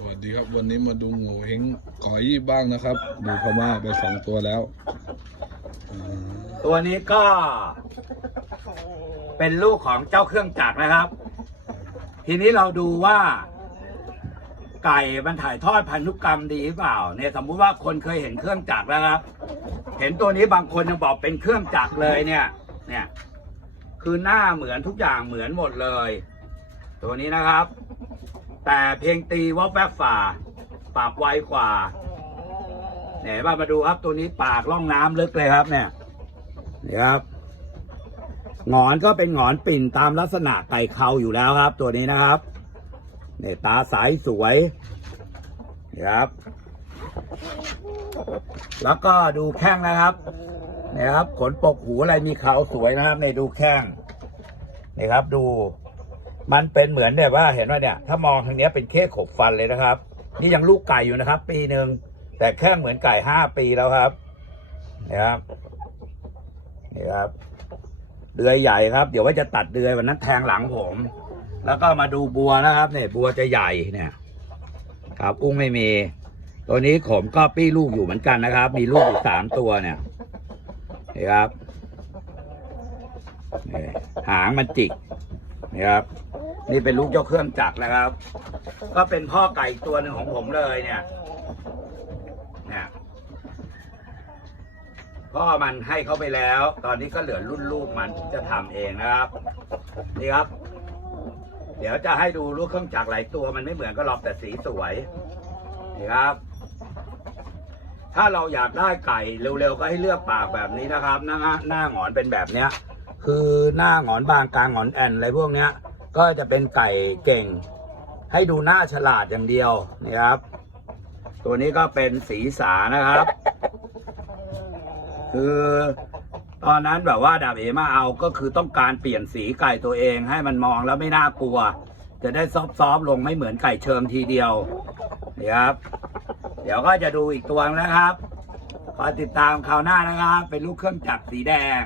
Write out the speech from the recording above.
สวัสดีครับวันนี้มาดูงูเฮงก่อยบ้างนะครับดูพม่าไปสองตัวแล้วตัวนี้ก็ เป็นลูกของเจ้าเครื่องจักรนะครับ ทีนี้เราดูว่า ไก่มันถ่ายทอดพันธุกรรมดีหรือเปล่า เนี่ยสมมุติว่าคนเคยเห็นเครื่องจักรแล้วครับ เห็นตัวนี้บางคนยังบอกเป็นเครื่องจักรเลยเนี่ย เนี่ย คือหน้าเหมือนทุกอย่างเหมือนหมดเลย ตัวนี้นะครับ แต่เพียงตีวอกแวกฝ่า ปากไวกว่าเนี่ยมามาดูครับตัวนี้ปากล่องน้ำลึกเลยครับ เนี่ยนี่ครับหงอนก็เป็นหงอนปิ่นตามลักษณะไก่เขาอยู่แล้วครับ ตัวนี้นะครับเนี่ยตาใสสวยนี่ครับ แล้วก็ดูแข้งนะครับนี่ครับ ขนปกหูอะไรมีเขาสวยนะครับในดูแข้งนี่ครับดู มันเป็นเหมือนแบบว่าเห็นว่าเนี่ย ถ้ามองทางเนี้ยเป็นเข้ขบฟันเลยนะครับ นี่ยังลูกไก่อยู่นะครับ ปีหนึ่งแต่แข้งเหมือนไก่ห้าปีแล้วครับนี่ครับนี่ครับเดือยใหญ่ครับ เดี๋ยวว่าจะตัดเดือยวันนั้นแทงหลังผม แล้วก็มาดูบัวนะครับเนี่ยบัวจะใหญ่เนี่ย ครับอุ้งไม่มี ตัวนี้ผมก็ปี้ลูกอยู่เหมือนกันนะครับ มีลูกอยู่สามตัวเนี่ยนี่ครับนี่หางมันจิกนี่ครับ นี่เป็นลูกเจ้าเครื่องจักรนะครับ ก็เป็นพ่อไก่ตัวหนึ่งของผมเลยเนี่ยเนี่ยพ่อมันให้เขาไปแล้ว ตอนนี้ก็เหลือรุ่นลูกมันผมจะทำเองนะครับนี่ครับ เดี๋ยวจะให้ดูลูกเครื่องจักรหลายตัวมันไม่เหมือนก็หรอกแต่สีสวยนี่ครับ ถ้าเราอยากได้ไก่เร็วๆก็ให้เลือกปากแบบนี้นะครับ หน้าหน้าหงอนเป็นแบบเนี้ย คือหน้าหงอนบางกลางหงอนแอนอะไรพวกเนี้ย ก็จะเป็นไก่เก่ง ให้ดูหน้าฉลาดอย่างเดียวนี่ครับ ตัวนี้ก็เป็นสีสานะครับ คือตอนนั้นแบบว่าดาบเอมาเอาก็คือต้องการเปลี่ยนสีไก่ตัวเองให้มันมองแล้วไม่น่ากลัว จะได้ซอฟๆลงไม่เหมือนไก่เชิงทีเดียวนี่ครับ เดี๋ยวก็จะดูอีกตัวนะครับคอยติดตามคราวหน้านะครับ เป็นลูกเครื่องจักรสีแดง